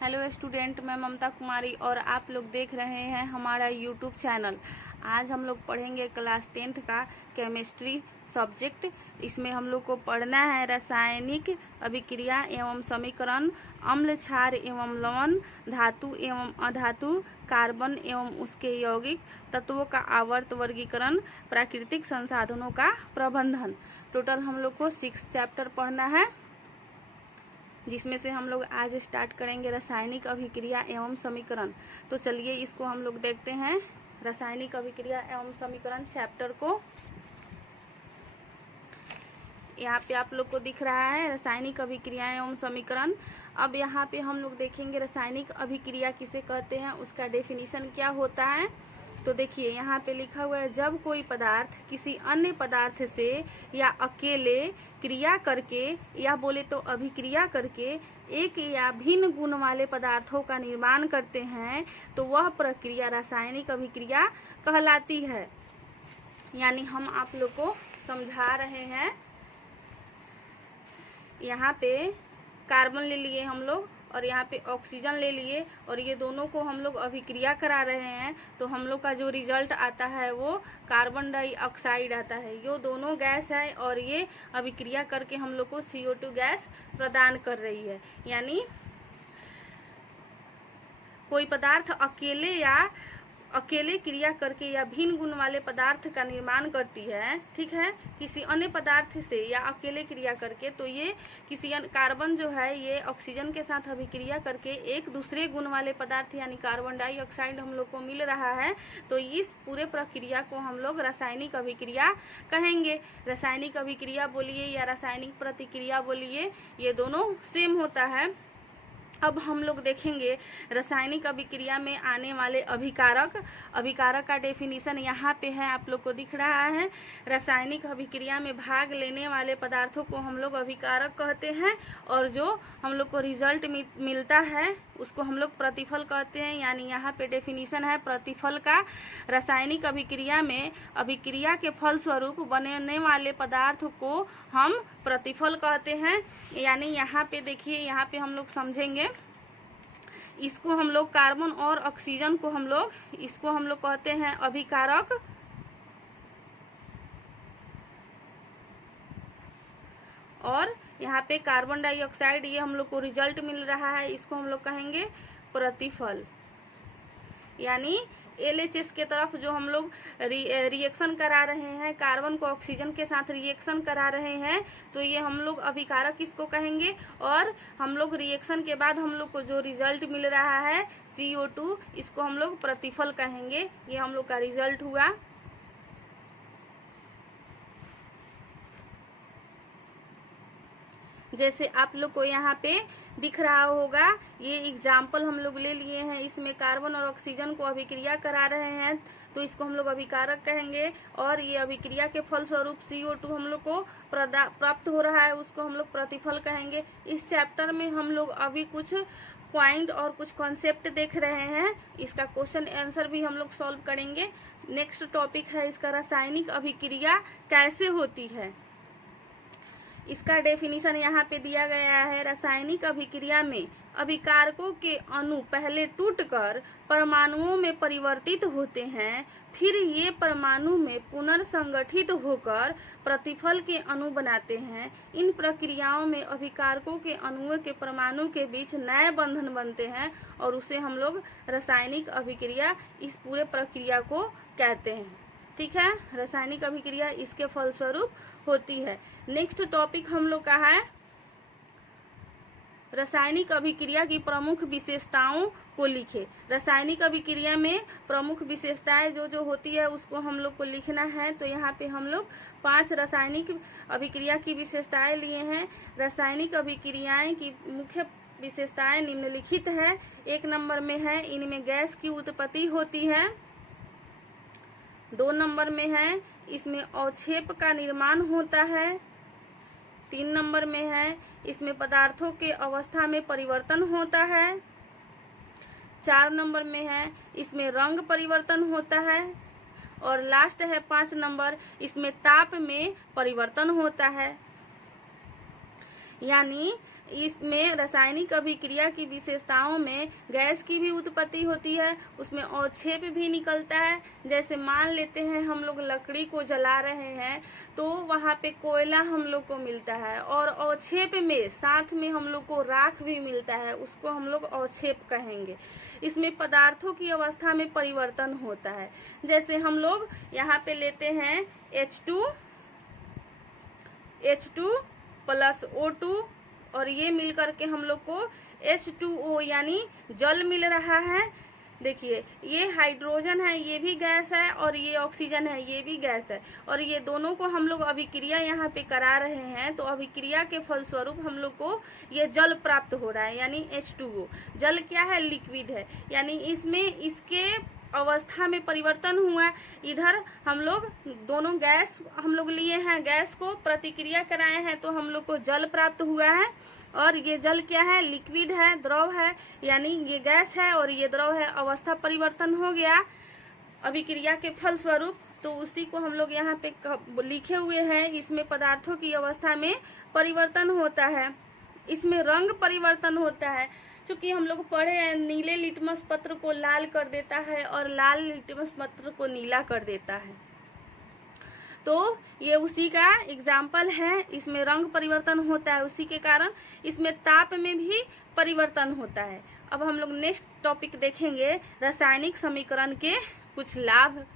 Hello student, मैं ममता कुमारी और आप लोग देख रहे हैं हमारा यूट्यूब चैनल। आज हम लोग पढ़ेंगे क्लास 10th का केमिस्ट्री सब्जेक्ट। इसमें हम लोग को पढ़ना है रासायनिक अभिक्रिया एवं समीकरण, अम्ल क्षार एवं लवण, धातु एवं अधातु, कार्बन एवं उसके यौगिक तत्वों का आवर्त वर्गीकरण, प्राकृतिक संसाधनों का प्रबंधन। टोटल हम लोग को 6 चैप्टर पढ़ना है, जिसमें से हम लोग आज स्टार्ट करेंगे रासायनिक अभिक्रिया एवं समीकरण। तो चलिए इसको हम लोग देखते हैं, रासायनिक अभिक्रिया एवं समीकरण चैप्टर को। यहाँ पे आप लोग को दिख रहा है रासायनिक अभिक्रिया एवं समीकरण। अब यहाँ पे हम लोग देखेंगे रासायनिक अभिक्रिया किसे कहते हैं, उसका डेफिनेशन क्या होता है। तो देखिए यहाँ पे लिखा हुआ है, जब कोई पदार्थ किसी अन्य पदार्थ से या अकेले क्रिया करके या बोले तो अभिक्रिया करके एक या भिन्न गुण वाले पदार्थों का निर्माण करते हैं तो वह प्रक्रिया रासायनिक अभिक्रिया कहलाती है। यानी हम आप लोग को समझा रहे हैं, यहाँ पे कार्बन ले लिए हम लोग और यहाँ पे ऑक्सीजन ले लिए और ये दोनों को हम लोग अभिक्रिया करा रहे हैं, तो हम लोग का जो रिजल्ट आता है वो कार्बन डाइऑक्साइड आता है। ये दोनों गैस है और ये अभिक्रिया करके हम लोग को CO2 गैस प्रदान कर रही है। यानी कोई पदार्थ अकेले क्रिया करके या भिन्न गुण वाले पदार्थ का निर्माण करती है, ठीक है, किसी अन्य पदार्थ से या अकेले क्रिया करके, तो ये किसी कार्बन जो है ये ऑक्सीजन के साथ अभिक्रिया करके एक दूसरे गुण वाले पदार्थ यानी कार्बन डाइऑक्साइड हम लोग को मिल रहा है। तो इस पूरे प्रक्रिया को हम लोग रासायनिक अभिक्रिया कहेंगे। रासायनिक अभिक्रिया बोलिए या रासायनिक प्रतिक्रिया बोलिए, ये दोनों सेम होता है। अब हम लोग देखेंगे रासायनिक अभिक्रिया में आने वाले अभिकारक का डेफिनेशन यहाँ पे है, आप लोग को दिख रहा है। रासायनिक अभिक्रिया में भाग लेने वाले पदार्थों को हम लोग अभिकारक कहते हैं और जो हम लोग को रिजल्ट मिलता है उसको हम लोग प्रतिफल कहते हैं। यानी यहाँ पे डेफिनेशन है प्रतिफल का। रासायनिक अभिक्रिया में अभिक्रिया के फलस्वरूप बनने वाले पदार्थ को हम प्रतिफल कहते हैं। यानी यहाँ पे देखिए, यहाँ पे हम लोग समझेंगे, इसको हम लोग कार्बन और ऑक्सीजन को हम लोग कहते हैं अभिकारक, और यहाँ पे कार्बन डाइऑक्साइड ये हम लोग को रिजल्ट मिल रहा है, इसको हम लोग कहेंगे प्रतिफल। यानी LHS के तरफ जो हम लोग रिएक्शन करा रहे हैं, कार्बन को ऑक्सीजन के साथ रिएक्शन करा रहे हैं, तो ये हम लोग अभिकारक इसको कहेंगे। और हम लोग रिएक्शन के बाद हम लोग को जो रिजल्ट मिल रहा है CO2, इसको हम लोग प्रतिफल कहेंगे। ये हम लोग का रिजल्ट हुआ। जैसे आप लोग को यहाँ पे दिख रहा होगा, ये एग्जाम्पल हम लोग ले लिए हैं, इसमें कार्बन और ऑक्सीजन को अभिक्रिया करा रहे हैं तो इसको हम लोग अभिकारक कहेंगे। और ये अभिक्रिया के फलस्वरूप CO2 हम लोग को प्राप्त हो रहा है, उसको हम लोग प्रतिफल कहेंगे। इस चैप्टर में हम लोग अभी कुछ पॉइंट और कुछ कॉन्सेप्ट देख रहे हैं, इसका क्वेश्चन आंसर भी हम लोग सॉल्व करेंगे। नेक्स्ट टॉपिक है इसका रासायनिक अभिक्रिया कैसे होती है। इसका डेफिनेशन यहाँ पे दिया गया है, रासायनिक अभिक्रिया में अभिकारकों के अणु पहले टूटकर परमाणुओं में परिवर्तित होते हैं, फिर ये परमाणु में पुनर्संगठित होकर प्रतिफल के अणु बनाते हैं। इन प्रक्रियाओं में अभिकारकों के अणुओं के परमाणु के बीच नए बंधन बनते हैं और उसे हम लोग रासायनिक अभिक्रिया इस पूरे प्रक्रिया को कहते हैं। ठीक है, रासायनिक अभिक्रिया इसके फलस्वरूप होती है। नेक्स्ट टॉपिक हम लोग का है रासायनिक अभिक्रिया की प्रमुख विशेषताओं को लिखे। रासायनिक अभिक्रिया में प्रमुख विशेषताएं जो होती है उसको हम लोग को लिखना है। तो यहाँ पे हम लोग 5 रासायनिक अभिक्रिया की विशेषताएं लिए हैं। रासायनिक अभिक्रियाएं की मुख्य विशेषताएं निम्नलिखित है। 1 नंबर में है, इनमें गैस की उत्पत्ति होती है। 2 नंबर में है, इसमें अवक्षेप का निर्माण होता है। 3 नंबर में है, इसमें पदार्थों के अवस्था में परिवर्तन होता है। 4 नंबर में है, इसमें रंग परिवर्तन होता है। और लास्ट है 5 नंबर, इसमें ताप में परिवर्तन होता है। यानी इसमें रासायनिक अभिक्रिया की विशेषताओं में गैस की भी उत्पत्ति होती है, उसमें अवक्षेप भी निकलता है। जैसे मान लेते हैं हम लोग लकड़ी को जला रहे हैं तो वहाँ पे कोयला हम लोग को मिलता है, और अवक्षेप में साथ में हम लोग को राख भी मिलता है, उसको हम लोग अवक्षेप कहेंगे। इसमें पदार्थों की अवस्था में परिवर्तन होता है। जैसे हम लोग यहाँ पे लेते हैं H2 प्लस O2, और ये मिल करके हम लोग को H2O यानी जल मिल रहा है। देखिए ये हाइड्रोजन है, ये भी गैस है, और ये ऑक्सीजन है, ये भी गैस है, और ये दोनों को हम लोग अभिक्रिया यहाँ पे करा रहे हैं, तो अभिक्रिया के फलस्वरूप हम लोग को ये जल प्राप्त हो रहा है, यानी H2O। जल क्या है? लिक्विड है, यानी इसमें इसके अवस्था में परिवर्तन हुआ है। इधर हम लोग दोनों गैस हम लोग लिए हैं, गैस को प्रतिक्रिया कराए हैं, तो हम लोग को जल प्राप्त हुआ है, और ये जल क्या है? लिक्विड है, द्रव है, यानी ये गैस है और ये द्रव है। अवस्था परिवर्तन हो गया अभिक्रिया के फलस्वरूप, तो उसी को हम लोग यहाँ पे लिखे हुए हैं। इसमें पदार्थों की अवस्था में परिवर्तन होता है, इसमें रंग परिवर्तन होता है। चूंकि हम लोग पढ़े हैं, नीले लिटमस पत्र को लाल कर देता है और लाल लिटमस पत्र को नीला कर देता है, तो ये उसी का एग्जाम्पल है। इसमें रंग परिवर्तन होता है, उसी के कारण इसमें ताप में भी परिवर्तन होता है। अब हम लोग नेक्स्ट टॉपिक देखेंगे, रासायनिक समीकरण के कुछ लाभ।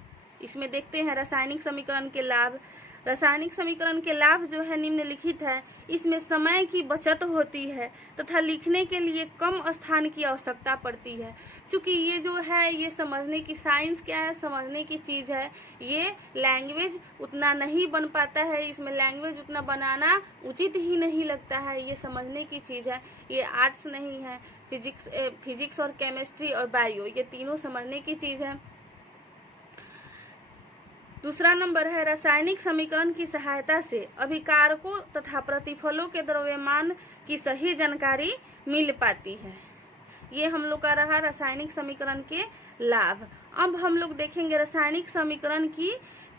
इसमें देखते हैं रासायनिक समीकरण के लाभ। रासायनिक समीकरण के लाभ जो है निम्नलिखित है। इसमें समय की बचत होती है तथा लिखने के लिए कम स्थान की आवश्यकता पड़ती है। क्योंकि ये जो है ये समझने की, साइंस क्या है? समझने की चीज है। ये लैंग्वेज उतना नहीं बन पाता है, इसमें लैंग्वेज उतना बनाना उचित ही नहीं लगता है। ये समझने की चीज है, ये आर्ट्स नहीं है। फिजिक्स और केमिस्ट्री और बायो, ये तीनों समझने की चीज है। दूसरा नंबर है, रासायनिक समीकरण की सहायता से अभिकारकों तथा प्रतिफलों के द्रव्यमान की सही जानकारी मिल पाती है। ये हम लोग का रहा रासायनिक समीकरण के लाभ। अब हम लोग देखेंगे रासायनिक समीकरण की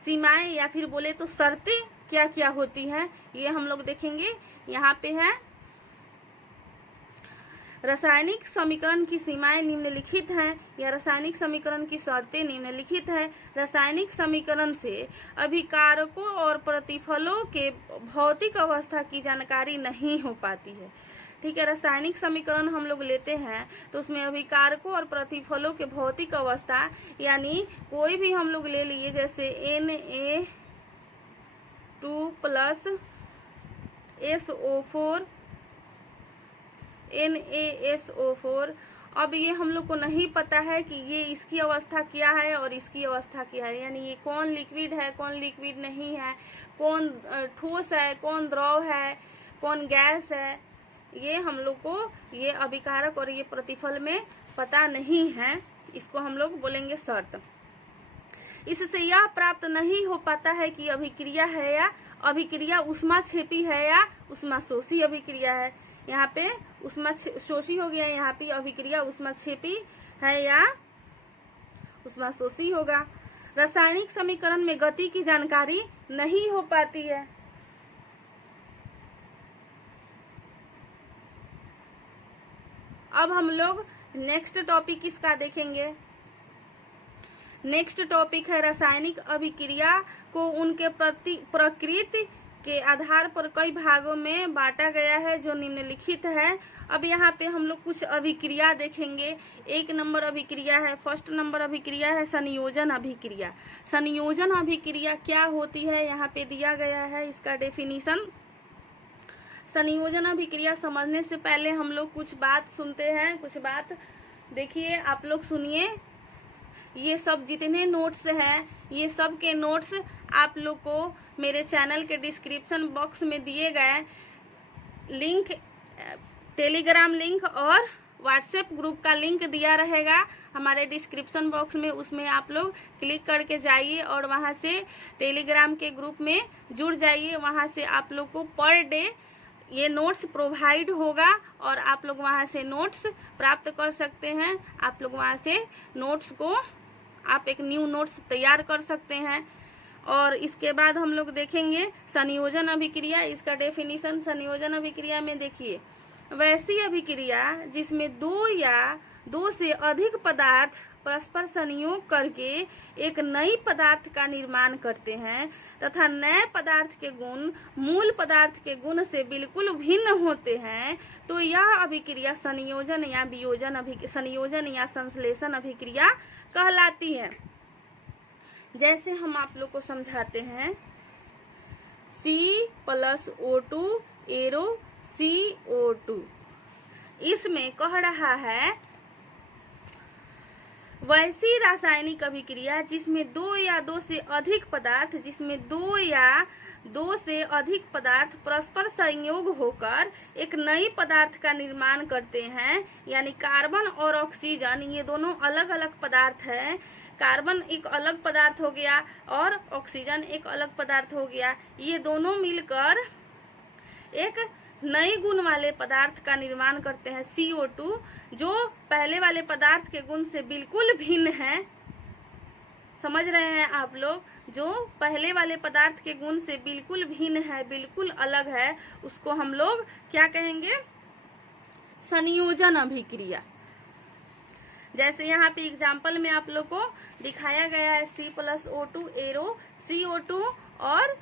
सीमाएं या फिर बोले तो शर्तें क्या क्या होती हैं, ये हम लोग देखेंगे। यहाँ पे है रासायनिक समीकरण की सीमाएं निम्नलिखित हैं, या रासायनिक समीकरण की शर्तें निम्नलिखित है। रासायनिक समीकरण से अभिकारकों और प्रतिफलों के भौतिक अवस्था की जानकारी नहीं हो पाती है। ठीक है, रासायनिक समीकरण हम लोग लेते हैं तो उसमें अभिकारकों और प्रतिफलों के भौतिक अवस्था, यानी कोई भी हम लोग ले लिए, जैसे Na2 प्लस SO4 NaSO4। अब ये हम लोग को नहीं पता है कि ये इसकी अवस्था क्या है और इसकी अवस्था क्या है, यानी ये कौन लिक्विड है, कौन लिक्विड नहीं है, कौन ठोस है, कौन द्रव है, कौन गैस है, ये हम लोग को ये अभिकारक और ये प्रतिफल में पता नहीं है। इसको हम लोग बोलेंगे शर्त। इससे यह प्राप्त नहीं हो पाता है कि अभिक्रिया है या अभिक्रिया ऊष्माक्षेपी है या ऊष्माशोषी अभिक्रिया है। यहाँ पे ऊष्माशोषी हो गया, यहाँ पे अभिक्रिया ऊष्माक्षेपी है या ऊष्माशोषी होगा। रासायनिक समीकरण में गति की जानकारी नहीं हो पाती है। अब हम लोग नेक्स्ट टॉपिक इसका देखेंगे। नेक्स्ट टॉपिक है रासायनिक अभिक्रिया को उनके प्रकृति के आधार पर कई भागों में बांटा गया है, जो निम्नलिखित है। अब यहाँ पे हम लोग कुछ अभिक्रिया देखेंगे। एक नंबर अभिक्रिया है, फर्स्ट नंबर अभिक्रिया है संयोजन अभिक्रिया। संयोजन अभिक्रिया क्या होती है यहाँ पे दिया गया है, इसका डेफिनेशन। संयोजन अभिक्रिया समझने से पहले हम लोग कुछ बात सुनते हैं, कुछ बात देखिए, आप लोग सुनिए। ये सब जितने नोट्स हैं, ये सब के नोट्स आप लोग को मेरे चैनल के डिस्क्रिप्शन बॉक्स में दिए गए लिंक, टेलीग्राम लिंक और व्हाट्सएप ग्रुप का लिंक दिया रहेगा हमारे डिस्क्रिप्शन बॉक्स में। उसमें आप लोग क्लिक करके जाइए और वहां से टेलीग्राम के ग्रुप में जुड़ जाइए। वहां से आप लोग को पर डे ये नोट्स प्रोवाइड होगा और आप लोग वहां से नोट्स प्राप्त कर सकते हैं। आप लोग वहां से नोट्स को आप एक न्यू नोट्स तैयार कर सकते हैं। और इसके बाद हम लोग देखेंगे संयोजन अभिक्रिया, इसका डेफिनेशन। संयोजन अभिक्रिया में देखिए, वैसी अभिक्रिया जिसमें दो या दो से अधिक पदार्थ परस्पर संयोग करके एक नई पदार्थ का निर्माण करते हैं तथा नए पदार्थ के गुण मूल पदार्थ के गुण से बिल्कुल भिन्न होते हैं, तो यह अभिक्रिया संयोजन या वियोजन संयोजन या संश्लेषण अभिक्रिया कहलाती है। जैसे हम आप लोग को समझाते हैं, C+O2 एरो CO2, इसमें कह रहा है वैसी रासायनिक अभिक्रिया जिसमें दो या दो से अधिक पदार्थ परस्पर संयोग होकर एक नई पदार्थ का निर्माण करते हैं, यानी कार्बन और ऑक्सीजन ये दोनों अलग अलग पदार्थ हैं। कार्बन एक अलग पदार्थ हो गया और ऑक्सीजन एक अलग पदार्थ हो गया। ये दोनों मिलकर एक नए गुण वाले पदार्थ का निर्माण करते हैं CO2, जो पहले वाले पदार्थ के गुण से बिल्कुल भिन्न है। समझ रहे हैं आप लोग? जो पहले वाले पदार्थ के गुण से बिल्कुल भिन्न है, बिल्कुल अलग है, उसको हम लोग क्या कहेंगे? संयोजन अभिक्रिया। जैसे यहाँ पे एग्जाम्पल में आप लोग को दिखाया गया है C+O2 एरो CO2 और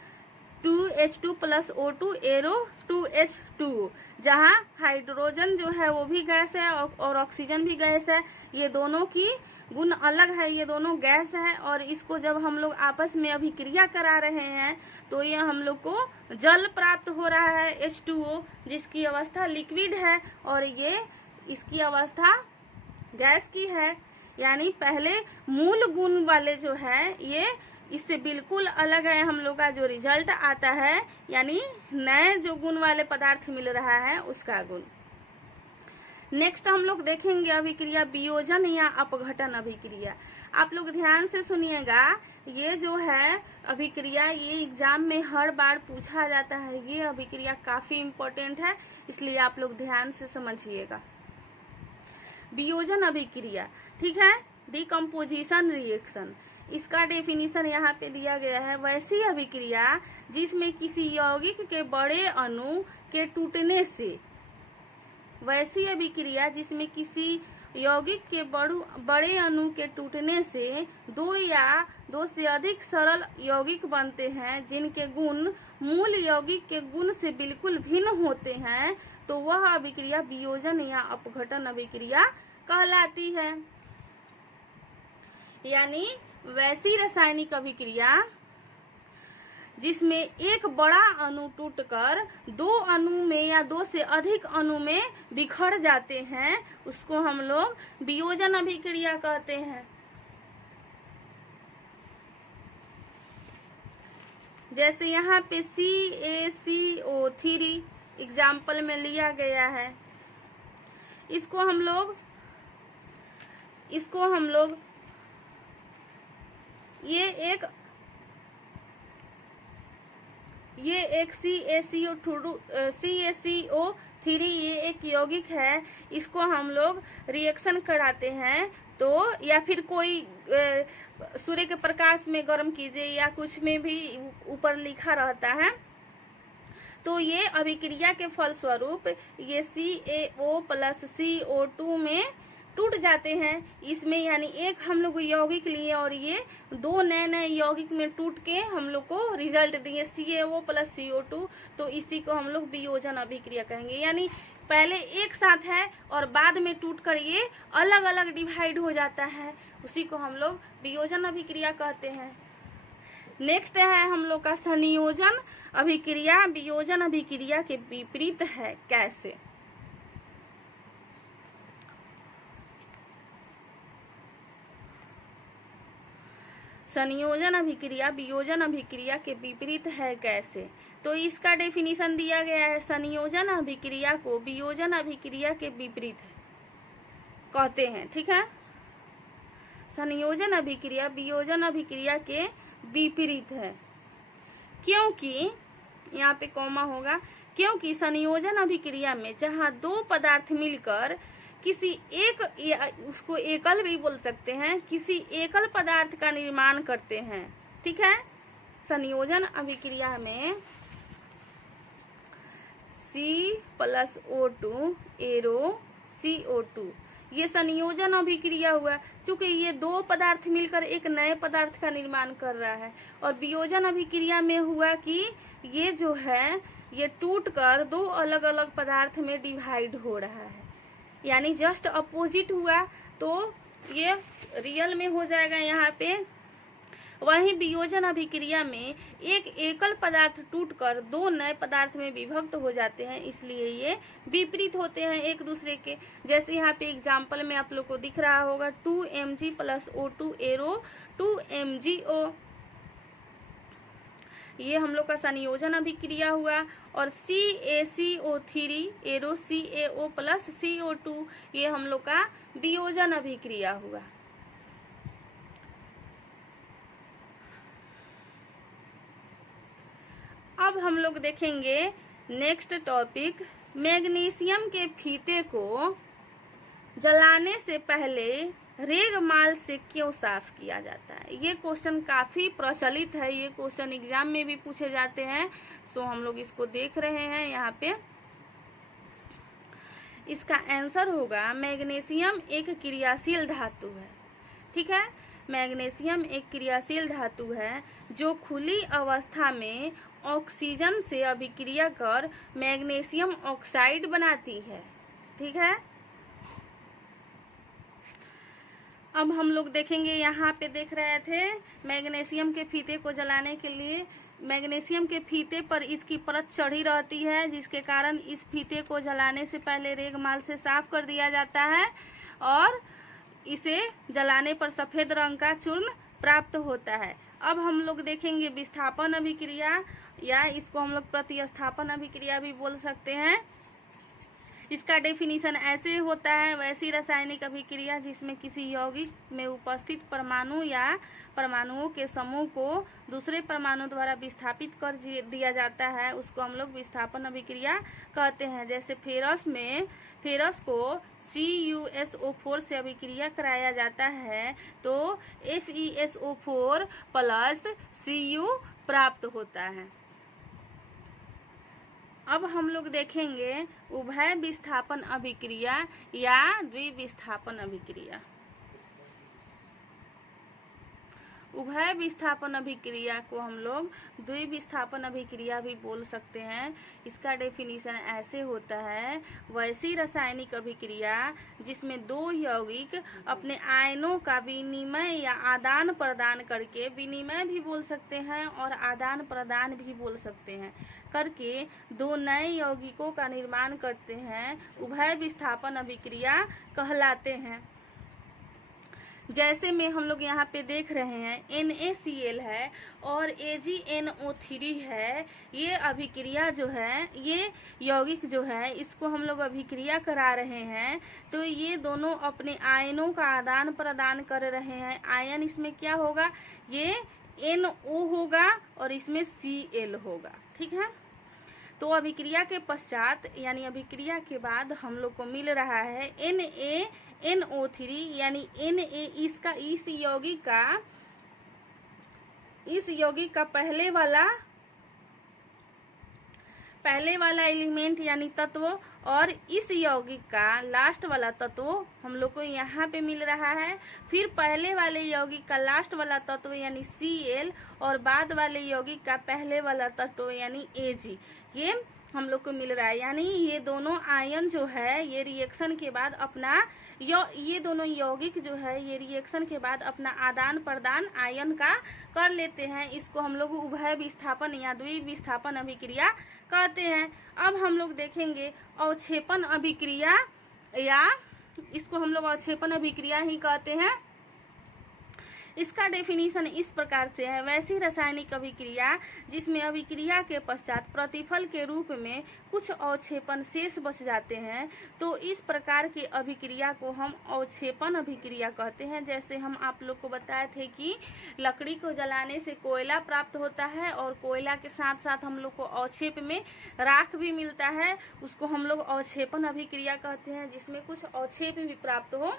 2H2+O2 एरो 2H2, जहाँ हाइड्रोजन जो है वो भी गैस है और ऑक्सीजन भी गैस है। ये दोनों की गुण अलग है, ये दोनों गैस है, और इसको जब हम लोग आपस में अभिक्रिया करा रहे हैं तो ये हम लोग को जल प्राप्त हो रहा है H2O, जिसकी अवस्था लिक्विड है और ये इसकी अवस्था गैस की है। यानी पहले मूल गुण वाले जो है ये इससे बिल्कुल अलग है। हम लोग का जो रिजल्ट आता है, यानी नए जो गुण वाले पदार्थ मिल रहा है उसका गुण। नेक्स्ट हम लोग देखेंगे अभिक्रिया वियोजन या अपघटन अभिक्रिया। आप लोग ध्यान से सुनिएगा, ये जो है अभिक्रिया ये एग्जाम में हर बार पूछा जाता है। ये अभिक्रिया काफी इम्पोर्टेंट है, इसलिए आप लोग ध्यान से समझिएगा। वियोजन अभिक्रिया, ठीक है, डिकम्पोजिशन रिएक्शन, इसका डेफिनेशन यहाँ पे दिया गया है। वैसी अभिक्रिया जिसमें किसी यौगिक के बड़े अणु के टूटने से, वैसी अभिक्रिया जिसमें किसी यौगिक के बड़े अणु के टूटने से दो या दो से अधिक सरल यौगिक बनते हैं जिनके गुण मूल यौगिक के गुण से बिल्कुल भिन्न होते हैं, तो वह अभिक्रिया वियोजन या अपघटन अभिक्रिया कहलाती है। यानी वैसी रासायनिक अभिक्रिया जिसमें एक बड़ा अणु टूटकर दो अणु में या दो से अधिक अणु में बिखर जाते हैं, उसको हम लोग वियोजन अभिक्रिया कहते हैं। जैसे यहाँ पे CaCO3 एग्जाम्पल में लिया गया है, इसको हम लोग ये एक CaCO3 ये एक यौगिक है, इसको हम लोग रिएक्शन कराते हैं तो, या फिर कोई सूर्य के प्रकाश में गर्म कीजिए या कुछ में भी ऊपर लिखा रहता है, तो ये अभिक्रिया के फलस्वरूप ये CaO+CO2 में टूट जाते हैं। इसमें यानी एक हम लोग यौगिक लिए और ये दो नए नए यौगिक में टूट के हम लोग को रिजल्ट दिए CaO+CO2, तो इसी को हम लोग वियोजन अभिक्रिया कहेंगे। यानी पहले एक साथ है और बाद में टूटकर ये अलग अलग डिवाइड हो जाता है, उसी को हम लोग वियोजन अभिक्रिया कहते हैं। नेक्स्ट है हम लोग का संयोजन अभिक्रिया वियोजन अभिक्रिया के विपरीत है। कैसे? संयोजन अभिक्रिया वियोजन अभिक्रिया के विपरीत है कैसे? तो इसका डेफिनेशन दिया गया है, संयोजन अभिक्रिया को वियोजन अभिक्रिया के विपरीत कहते हैं। ठीक है, संयोजन अभिक्रिया वियोजन अभिक्रिया के विपरीत है, क्योंकि यहाँ पे कॉमा होगा, क्योंकि संयोजन अभिक्रिया में जहाँ दो पदार्थ मिलकर किसी एक, उसको एकल भी बोल सकते हैं, किसी एकल पदार्थ का निर्माण करते हैं। ठीक है, संयोजन अभिक्रिया में C+O2 एरो CO2। ये संयोजन अभिक्रिया हुआ, चूंकि ये दो पदार्थ मिलकर एक नए पदार्थ का निर्माण कर रहा है। और वियोजन अभिक्रिया में हुआ कि ये जो है ये टूटकर दो अलग अलग पदार्थ में डिवाइड हो रहा है, यानी जस्ट अपोजिट हुआ तो ये रियल में हो जाएगा यहाँ पे। वहीं वियोजन अभिक्रिया में एक एकल पदार्थ टूटकर दो नए पदार्थ में विभक्त हो जाते हैं, इसलिए ये विपरीत होते हैं एक दूसरे के। जैसे यहाँ पे एग्जाम्पल में आप लोग को दिख रहा होगा 2Mg+O2 एरो 2MgO, ये हम लोग का संयोजन अभिक्रिया हुआ। और CaCO3 एरो CaO+CO2 ये हम लोग का वियोजन अभिक्रिया हुआ। अब हम लोग देखेंगे नेक्स्ट टॉपिक, मैग्नीशियम के फीते को जलाने से पहले रेगमाल से क्यों साफ किया जाता है। ये क्वेश्चन काफी प्रचलित है, ये क्वेश्चन एग्जाम में भी पूछे जाते हैं, सो हम लोग इसको देख रहे हैं यहाँ पे। इसका आंसर होगा मैग्नीशियम एक क्रियाशील धातु है। ठीक है, मैग्नीशियम एक क्रियाशील धातु है जो खुली अवस्था में ऑक्सीजन से अभिक्रिया कर मैग्नीशियम ऑक्साइड बनाती है। ठीक है, अब हम लोग देखेंगे, यहाँ पे देख रहे थे मैग्नीशियम के फीते को जलाने के लिए मैग्नीशियम के फीते पर इसकी परत चढ़ी रहती है, जिसके कारण इस फीते को जलाने से पहले रेगमाल से साफ कर दिया जाता है और इसे जलाने पर सफेद रंग का चूर्ण प्राप्त होता है। अब हम लोग देखेंगे विस्थापन अभिक्रिया, या इसको हम लोग प्रतिस्थापन अभिक्रिया भी बोल सकते हैं। इसका डेफिनेशन ऐसे होता है, वैसी रासायनिक अभिक्रिया जिसमें किसी यौगिक में उपस्थित परमाणु या परमाणुओं के समूह को दूसरे परमाणु द्वारा विस्थापित कर दिया जाता है, उसको हम लोग विस्थापन अभिक्रिया कहते हैं। जैसे फेरस को CuSO4 से अभिक्रिया कराया जाता है तो FeSO4 प्लस Cu प्राप्त होता है। अब हम लोग देखेंगे उभय विस्थापन अभिक्रिया या द्विविस्थापन अभिक्रिया। उभय विस्थापन अभिक्रिया को हम लोग द्विविस्थापन अभिक्रिया भी बोल सकते हैं। इसका डेफिनेशन ऐसे होता है, वैसी रासायनिक अभिक्रिया जिसमें दो यौगिक अपने आयनों का विनिमय या आदान प्रदान करके, विनिमय भी बोल सकते हैं और आदान प्रदान भी बोल सकते हैं, करके दो नए यौगिकों का निर्माण करते हैं, उभय विस्थापन अभिक्रिया कहलाते हैं। जैसे में हम लोग यहाँ पे देख रहे हैं NaCl है और AgNO3 है। ये अभिक्रिया जो है, ये यौगिक जो है, इसको हम लोग अभिक्रिया करा रहे हैं, तो ये दोनों अपने आयनों का आदान प्रदान कर रहे हैं। आयन इसमें क्या होगा, ये NO होगा और इसमें Cl होगा। ठीक है, तो अभिक्रिया के पश्चात यानी अभिक्रिया के बाद हम लोग को मिल रहा है NaNO3 यानी Na इस यौगिक का पहले वाला एलिमेंट यानी तत्व, और इस यौगिक का लास्ट वाला तत्व हम लोग को यहाँ पे मिल रहा है। फिर पहले वाले यौगिक का लास्ट वाला तत्व यानी Cl और बाद वाले यौगिक का पहले वाला तत्व यानी Ag, ये हम लोग को मिल रहा है। यानी ये दोनों आयन जो है ये रिएक्शन के बाद अपना ये दोनों यौगिक जो है ये रिएक्शन के बाद अपना आदान प्रदान आयन का कर लेते हैं। इसको हम लोग उभय विस्थापन या द्विविस्थापन अभिक्रिया कहते हैं। अब हम लोग देखेंगे अवक्षेपण अभिक्रिया, या इसको हम लोग अवक्षेपण अभिक्रिया ही कहते हैं। इसका डेफिनेशन इस प्रकार से है, वैसी रासायनिक अभिक्रिया जिसमें अभिक्रिया के पश्चात प्रतिफल के रूप में कुछ अवक्षेपण शेष बच जाते हैं, तो इस प्रकार की अभिक्रिया को हम अवक्षेपण अभिक्रिया कहते हैं। जैसे हम आप लोग को बताए थे कि लकड़ी को जलाने से कोयला प्राप्त होता है और कोयला के साथ साथ हम लोग को अवक्षेप में राख भी मिलता है, उसको हम लोग अवक्षेपण अभिक्रिया कहते हैं, जिसमें कुछ अवक्षेप भी प्राप्त हो।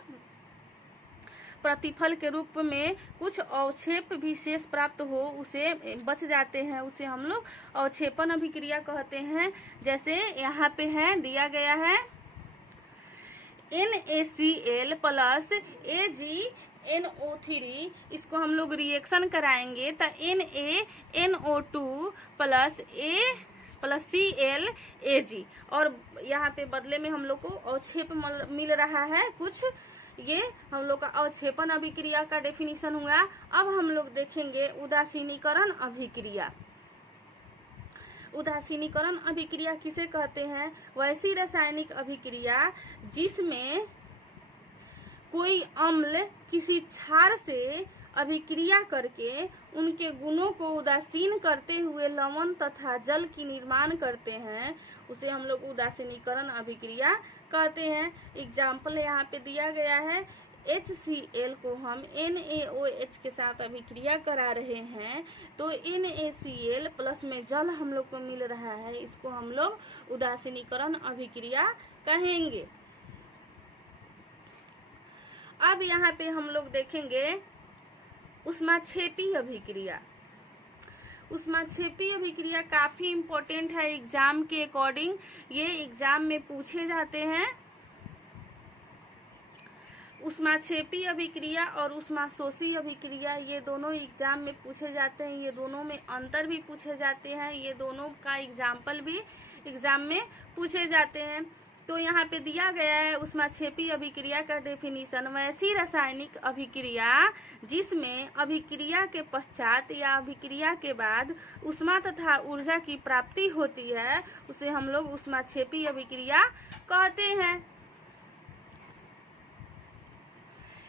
प्रतिफल के रूप में कुछ अवक्षेप भी शेष प्राप्त हो, उसे बच जाते हैं, उसे हम लोग अवक्षेपण अभिक्रिया कहते हैं। जैसे यहाँ पे है दिया गया है NaCl प्लस AgNO3, इसको हम लोग रिएक्शन कराएंगे तो NaNO2 प्लस Cl Ag, और यहाँ पे बदले में हम लोग को अवक्षेप मिल रहा है कुछ। ये हम लोग का अवक्षेपण अभिक्रिया का डेफिनेशन हुआ। अब हम लोग देखेंगे उदासीनीकरण अभिक्रिया। उदासीनीकरण अभिक्रिया किसे कहते हैं? वैसी रासायनिक अभिक्रिया जिसमें कोई अम्ल किसी क्षार से अभिक्रिया करके उनके गुणों को उदासीन करते हुए लवण तथा जल की निर्माण करते हैं, उसे हम लोग उदासीनीकरण अभिक्रिया कहते हैं। एग्जाम्पल यहाँ पे दिया गया है, HCl को हम NaOH के साथ अभिक्रिया करा रहे हैं तो NaCl प्लस में जल हम लोग को मिल रहा है, इसको हम लोग उदासीनीकरण अभिक्रिया कहेंगे। अब यहाँ पे हम लोग देखेंगे ऊष्माक्षेपी अभिक्रिया। ऊष्माक्षेपी अभिक्रिया काफी इम्पोर्टेंट है एग्जाम के अकॉर्डिंग, ये एग्जाम में पूछे जाते हैं। ऊष्माक्षेपी अभिक्रिया और ऊष्माशोषी अभिक्रिया ये दोनों एग्जाम में पूछे जाते हैं, ये दोनों में अंतर भी पूछे जाते हैं, ये दोनों का एग्जाम्पल भी एग्जाम में पूछे जाते हैं। तो यहाँ पे दिया गया है ऊष्माक्षेपी अभिक्रिया का डेफिनेशन, वैसी रासायनिक अभिक्रिया जिसमें अभिक्रिया के पश्चात या अभिक्रिया के बाद ऊष्मा तथा ऊर्जा की प्राप्ति होती है, उसे हम लोग ऊष्माक्षेपी अभिक्रिया कहते हैं।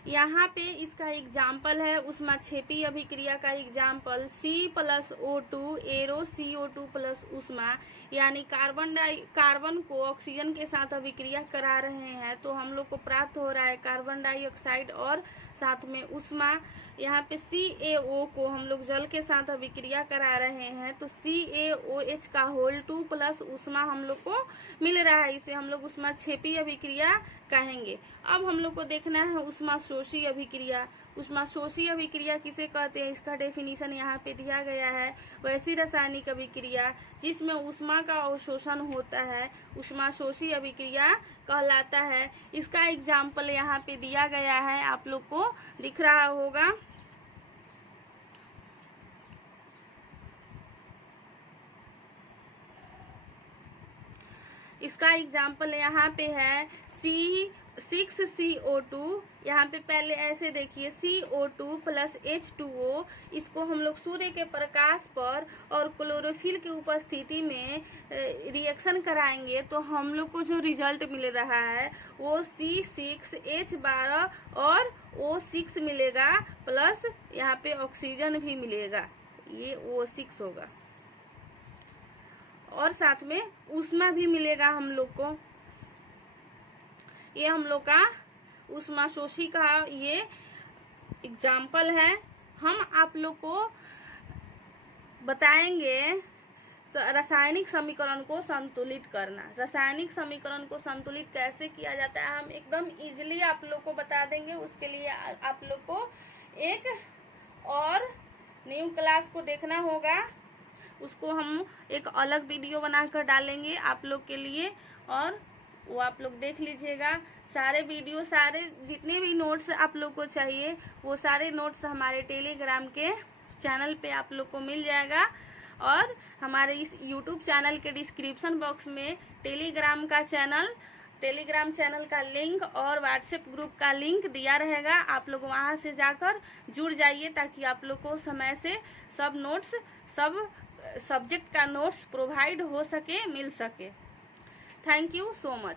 यहाँ पे इसका एग्जाम्पल है ऊष्माक्षेपी अभिक्रिया का example C+O2 arrow CO2 plus ऊष्मा, यानी कार्बन को ऑक्सीजन के साथ अभिक्रिया करा रहे हैं तो हम लोग को प्राप्त हो रहा है कार्बन डाइऑक्साइड और साथ में ऊष्मा। यहाँ पे CaO को हम लोग जल के साथ अभिक्रिया करा रहे हैं तो CaOH का होल 2 प्लस ऊष्मा हम लोग को मिल रहा है, इसे हम लोग ऊष्माक्षेपी अभिक्रिया कहेंगे। अब हम लोग को देखना है ऊष्माशोषी अभिक्रिया। ऊष्माशोषी अभिक्रिया किसे कहते हैं, इसका डेफिनेशन यहाँ पे दिया गया है, वैसी रासायनिक अभिक्रिया जिसमें ऊष्मा का अवशोषण होता है ऊष्माशोषी अभिक्रिया कहलाता है। इसका एग्जाम्पल यहाँ पे दिया गया है, आप लोग को दिख रहा होगा। इसका एग्जाम्पल यहाँ पे है C6CO2, यहाँ पे पहले ऐसे देखिए CO2 प्लस H2O, इसको हम लोग सूर्य के प्रकाश पर और क्लोरोफिल की उपस्थिति में रिएक्शन कराएंगे तो हम लोग को जो रिजल्ट मिल रहा है वो C6H12 और O6 मिलेगा, प्लस यहाँ पे ऑक्सीजन भी मिलेगा, ये O6 होगा, और साथ में ऊष्मा भी मिलेगा हम लोग को। ये हम लोग का ऊष्माशोषी का ये एग्जाम्पल है। हम आप लोग को बताएंगे रासायनिक समीकरण को संतुलित करना। रासायनिक समीकरण को संतुलित कैसे किया जाता है हम एकदम इजीली आप लोग को बता देंगे। उसके लिए आप लोग को एक और न्यू क्लास को देखना होगा, उसको हम एक अलग वीडियो बनाकर डालेंगे आप लोग के लिए, और वो आप लोग देख लीजिएगा। सारे वीडियो, सारे जितने भी नोट्स आप लोग को चाहिए वो सारे नोट्स हमारे टेलीग्राम के चैनल पे आप लोग को मिल जाएगा, और हमारे इस यूट्यूब चैनल के डिस्क्रिप्शन बॉक्स में टेलीग्राम चैनल का लिंक और व्हाट्सएप ग्रुप का लिंक दिया रहेगा। आप लोग वहां से जाकर जुड़ जाइए ताकि आप लोग को समय से सब नोट्स, सब सब्जेक्ट का नोट्स प्रोवाइड हो सके, मिल सके। Thank you so much.